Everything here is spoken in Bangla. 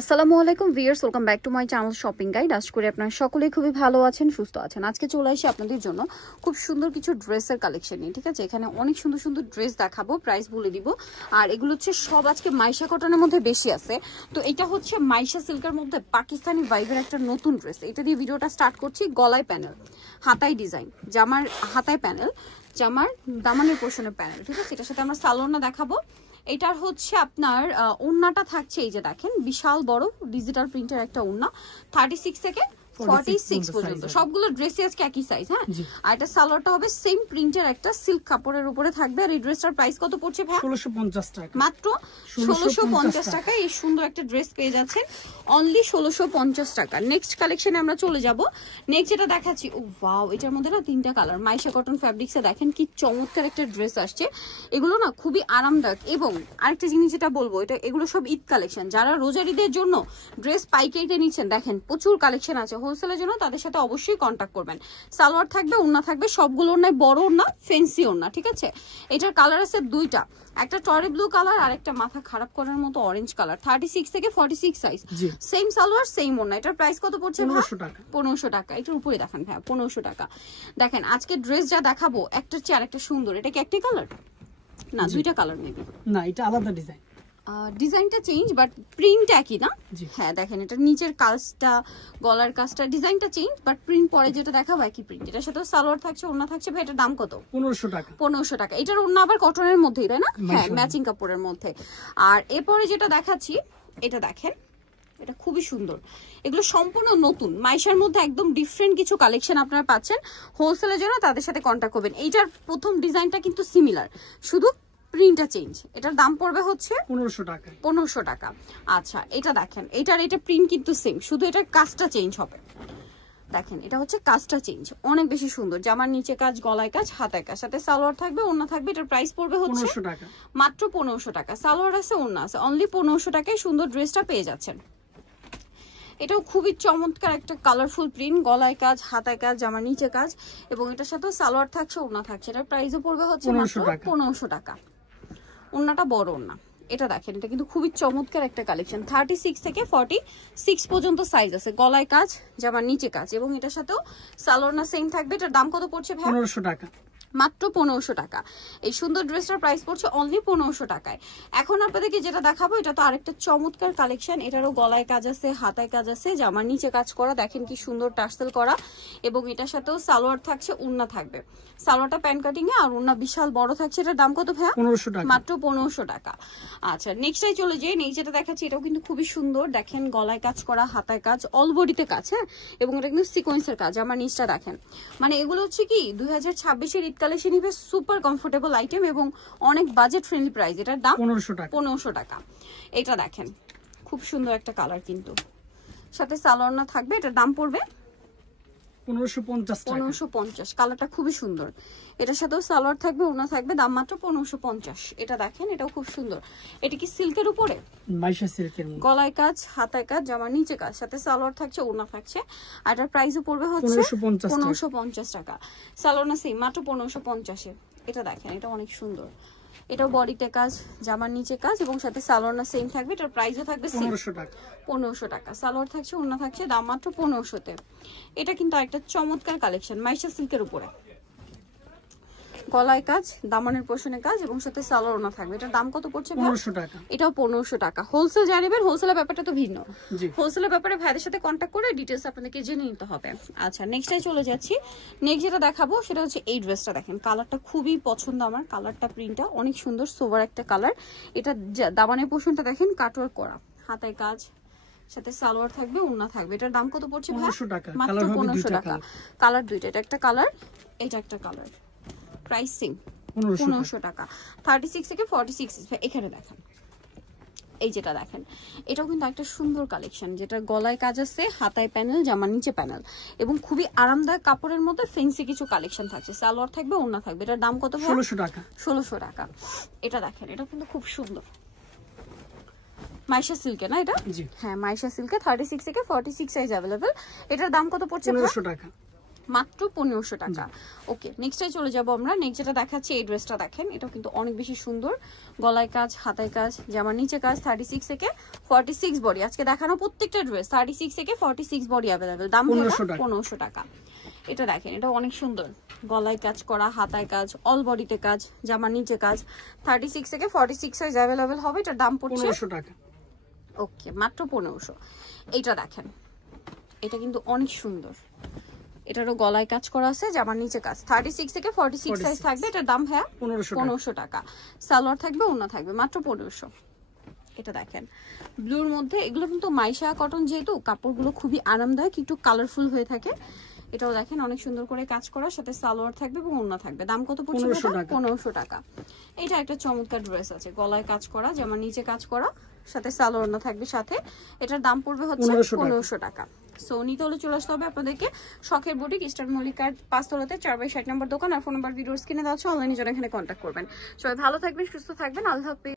আসসালামু আলাইকুম viewers, welcome back to my channel shopping guide. আশা করি আপনারা সকলেই খুবই ভালো আছেন, সুস্থ আছেন। আজকে চলে আসি আপনাদের জন্য খুব সুন্দর কিছু ড্রেসের কালেকশন নিয়ে। ঠিক আছে, এখানে অনেক সুন্দর সুন্দর ড্রেস দেখাবো, প্রাইস বলে দিব। আর এগুলো হচ্ছে সব আজকে মাইশা কটনের মধ্যে বেশি আছে। তো এটা হচ্ছে মাইশা সিল্কের মধ্যে পাকিস্তানি ভাইবের একটা নতুন ড্রেস। এটা দিয়ে ভিডিওটা স্টার্ট করছি। গলায় প্যানেল, হাতায় ডিজাইন, জামার হাতায় প্যানেল, জামার দামানের পোর্শনের প্যানেল। ঠিক আছে, এটার সাথে আমরা সালোয়ারটা দেখাবো। এটার হচ্ছে আপনার ওড়নাটা থাকছে, এই যে দেখেন বিশাল বড় ডিজিটাল প্রিন্টের একটা ওড়না, 36 থেকে 46 পর্যন্ত। সবগুলো ড্রেসই আজকে একই সাইজ। হ্যাঁ, আর এটা সালোয়ারটা হবে সেম প্রিন্টের একটা সিল্ক কাপড়ের উপরে থাকবে। আর এই ড্রেসটার প্রাইস কত পড়ছে ভাই? 1650 টাকা, মাত্র 1650 টাকা। এই সুন্দর একটা ড্রেস পেয়ে যাচ্ছেন অনলি 1650 টাকা। নেক্সট কালেকশনে আমরা চলে যাব। নেক্সট যেটা দেখাচ্ছি, ও ওয়াও, এটার মধ্যে না তিনটা কালার। মাইশা কটন ফ্যাব্রিক্সে দেখেন কি চমৎকার একটা ড্রেস আসছে। এগুলো না খুবই আরামদায়ক। এবং আরেকটা জিনিস যেটা বলবো, এগুলো সব ঈদ কালেকশন। যারা রোজার ঈদের জন্য ড্রেস পাইকারিতে নিচ্ছেন, দেখেন প্রচুর কালেকশন আছে হোলসেলের জন্য, তাদের সাথে অবশ্যই কন্ট্যাক্ট করবেন। সালোয়ার থাকবে, ওড়না থাকবে, সবগুলো ওড়নায় বড় ওড়না, ফেন্সি ওড়না। ঠিক আছে, এটার কালার আছে দুইটা, একটা টরি ব্লু কালার আর একটা মাথা খারাপ করার মতো অরেঞ্জ কালার। 36 থেকে 46 সাইজ, সেম সালোয়ার সেম ওড়না। এটার প্রাইস কত পড়ছে? 1500 টাকা। এটার উপরে দেখেন ভাই, 1500 টাকা। দেখেন আজকে ড্রেস যা দেখাবো একটার চেয়ে আরেকটা সুন্দর। এটা কি একটি কালার না, দুইটা কালার মেবি? না, এটা আলাদা ডিজাইন। ডিজাইনটা চেঞ্জ বাট প্রিন্ট একই না? হ্যাঁ, দেখেন এটা নিচের কাজটা, গলার কাজটা, ডিজাইনটা চেঞ্জ বাট প্রিন্ট পরে যেটা দেখাবো একই প্রিন্ট। এটার সাথে সালোয়ার থাকছে, ওড়না থাকছে। ভাই এটার দাম কত? 1500 টাকা। 1500 টাকা। এটার ওড়না আবার কটনের মধ্যেই, তাই না? হ্যাঁ, ম্যাচিং কাপড়ের মধ্যে। আর এরপরে যেটা দেখাচ্ছি, এটা দেখেন, এটা খুবই সুন্দর। এগুলো সম্পূর্ণ নতুন মাইশার মধ্যে একদম ডিফারেন্ট কিছু কালেকশন আপনারা পাচ্ছেন। হোলসেলের জন্য তাদের সাথে কন্ট্যাক্ট করবেন। এইটার প্রথম ডিজাইনটা কিন্তু সিমিলার, শুধু প্রিন্টটা চেঞ্জ। এটার দাম পড়বে হচ্ছে 1500 টাকা। 1500 টাকা। আচ্ছা, এটা দেখেন, এটা প্রিন্ট কিন্তু সেম, শুধু এটার কাজটা চেঞ্জ হবে। দেখেন এটা হচ্ছে কাজটা চেঞ্জ, অনেক বেশি সুন্দর। জামার নিচে কাজ, গলায় কাজ, হাতায় কাজ, সাথে সালোয়ার থাকবে, ওড়না থাকবে। এটার প্রাইস পড়বে হচ্ছে 1500 টাকা, মাত্র 1500 টাকা। সালোয়ার আছে, ওড়না আছে, অনলি 1500 টাকায় সুন্দর ড্রেসটা পেয়ে যাচ্ছেন। এটাও খুবই চমৎকার একটা কালারফুল প্রিন্ট, গলায় কাজ, হাতায় কাজ, জামার নিচে কাজ, এবং এটার সাথে সালোয়ার থাকছে, ওড়না থাকছে। এটার প্রাইসও পড়বে হচ্ছে মাত্র 1500 টাকা। ওড়নাটা বড় ওড়না। এটা দেখেন, এটা কিন্তু খুবই চমৎকার একটা কালেকশন। 36 থেকে 46 পর্যন্ত সাইজ আছে। গলায় কাজ, জামার নিচে কাজ, এবং এটার সাথেও সালোয়ার সেম থাকবে। এটার দাম কত পড়ছে ভাই? 1500 টাকা, মাত্র 1500 টাকা। এই সুন্দর ড্রেসটার প্রাইস পড়ছে অনলি 1500 টাকায়। এখন আপনাদেরকে যেটা দেখাবো, এটা তো আরেকটা চমৎকার কালেকশন। এটারও গলায় কাজ আছে, হাতায় কাজ আছে, জামার নিচে কাজ করা, দেখেন কি সুন্দর টার্সেল করা, এবং এটার সাথেও সালোয়ার থাকছে, ওড়না থাকবে। সালোয়ারটা প্যান্ট কাটিং এ, আর ওড়না বিশাল বড় থাকছে। এটার দাম কত ভাইয়া? 1500 টাকা, মাত্র 1500 টাকা। আচ্ছা, নেক্সটে চলে যাই। নেক্সট যেটা দেখাচ্ছি, এটাও কিন্তু খুবই সুন্দর। দেখেন গলায় কাজ করা, হাতায় কাজ, অল বডিতে কাজ। হ্যাঁ, এবং এটা কিন্তু সিকোয়েন্সের কাজ। আমার নিচটা দেখেন, মানে এগুলো হচ্ছে কি 2026 এর ঈদ কালেকশন হিসেবে সুপার কমফোর্টেবল আইটেম এবং অনেক বাজেট ফ্রেন্ডলি প্রাইস। এটার দাম 1500 টাকা। এটা দেখেন খুব সুন্দর একটা কালার, কিন্তু সাথে সালোয়ার না থাকবে। এটার দাম পড়বে 1550। কালারটা খুবই সুন্দর। এটার সাথেও সালোয়ার থাকবে, ওড়না থাকবে, দাম মাত্র 1550। এটা দেখেন, এটাও খুব সুন্দর। এটা কি সিল্কের উপরে? মাইশা সিল্কের, গলায় কাজ, হাতায় কাজ, জামার নিচে কাজ, সাথে সালোয়ার থাকছে, ওড়না থাকছে। আর এটার প্রাইসও পড়বে হচ্ছে 1550 টাকা। সালোয়ার না সেম, মাত্র 1550 এ। এটা দেখেন, এটা অনেক সুন্দর। এটাও বডিতে কাজ, জামার নিচে কাজ, এবং সাথে সালোয়ার না সেম থাকবে। এটার প্রাইসও থাকবে 1500 টাকা। 1500 টাকা। সালোয়ার থাকছে, ওড়না থাকছে, দাম মাত্র 1500 তে। এটা কিন্তু একটা চমৎকার কালেকশন মাইশা সিল্কের উপরে। গলায় কাজ, দামানের পোর্শনে কাজ, এবং সাথে সালোয়ার ওড়না থাকবে। এটার দাম কত পড়ছে? 1500 টাকা। এটাও 1500 টাকা। হোলসেল জানিবেন, হোলসেলের ব্যাপারটা তো ভিন্ন। হোলসেলের ব্যাপারে ভাইদের সাথে কন্ট্যাক্ট করে ডিটেইলস আপনাদেরকে জেনে নিতে হবে। আচ্ছা, নেক্সটে চলে যাচ্ছি। নেক্সট যেটা দেখাবো সেটা হচ্ছে এই ড্রেসটা। দেখেন কালারটা খুবই পছন্দ আমার। কালারটা, প্রিন্টটা অনেক সুন্দর, সোভার একটা কালার। এটা দামানের পোর্শনটা দেখেন কাটওয়ার্ক করা, হাতায় কাজ, সাথে সালোয়ার থাকবে, ওড়না থাকবে। এটার দাম কত পড়ছে? 1500 টাকা, মাত্র 1500 টাকা। কালার দুইটা, এটা একটা কালার, এটা একটা কালার। প্রাইসিং 1500 টাকা। 36 থেকে 46। এখানে দেখেন, এই যেটা দেখেন, এটাও কিন্তু একটা সুন্দর কালেকশন, যেটা গলায় কাজ আছে, হাতায় প্যানেল, জামার নিচে প্যানেল, এবং খুবই আরামদায়ক কাপড়ের মধ্যে ফেন্সি কিছু কালেকশন থাকছে। সালোয়ার থাকবে, ওড়না থাকবে। এটার দাম কত? 1600 টাকা। 1600 টাকা। এটা দেখেন, এটা কিন্তু খুব সুন্দর। মাইশা সিল্কে না এটা? হ্যাঁ, মাইশা সিল্কে 36 থেকে 46 সাইজ अवेलेबल। এটার দাম কত পড়ছে? 1500 টাকা। মাত্র 1500 টাকা। ওকে, নেক্সটে চলে যাব আমরা। নেক্সট যেটা দেখাচ্ছি এই ড্রেসটা দেখেন, এটা কিন্তু অনেক বেশি সুন্দর। গলায় কাজ, হাতায় কাজ, জামার নিচে কাজ। 36 থেকে 46 বডি। আজকে দেখানো প্রত্যেকটা ড্রেস 36 থেকে 46 বডি अवेलेबल। দাম 1500 টাকা। এটা দেখেন, এটা অনেক সুন্দর। গলায় কাজ করা, হাতায় কাজ, অল বডিতে কাজ, জামার নিচে কাজ। 36 থেকে 46 সাইজ अवेलेबल হবে। এটার দাম পড়ছে 1500 টাকা। ওকে, মাত্র 1500। এইটা দেখেন, এটা কিন্তু অনেক সুন্দর। এটারও গলায় কাজ করা আছে, জামার নিচে কাজ। 36 থেকে 46 সাইজ থাকবে। এটার দাম ভাইয়া 1500 টাকা। সালোয়ার থাকবে, ওড়না থাকবে, মাত্র 1500। এটা দেখেন ব্লুর মধ্যে। এগুলো কিন্তু মাইশা কটন, যেহেতু কাপড়গুলো খুবই আরামদায়ক, একটু কালারফুল হয়ে থাকে। এটাও দেখেন অনেক সুন্দর করে কাজ করা, সাথে সালোয়ার থাকবে এবং ওড়না থাকবে। দাম কত পড়ছে? 1500 টাকা। এটা একটা চমৎকার ড্রেস আছে, গলায় কাজ করা, জামার নিচে কাজ করা, সাথে সালোয়ার ওড়না থাকবে সাথে। এটার দাম পড়বে হচ্ছে 1500 টাকা। সো নিতে হলে চলে আসতে হবে আপনাদেরকে শখের বুটিক, ইস্টার্ন মল্লিকার 5 তলাতে 4/60 নম্বর দোকান। আর ফোন নাম্বার ভিডিওর স্ক্রিনে দেওয়া আছে, অনলাইনে যারা এখানে কন্ট্যাক্ট করবেন। সবাই ভালো থাকবেন, সুস্থ থাকবেন, আল্লাহ হাফেজ।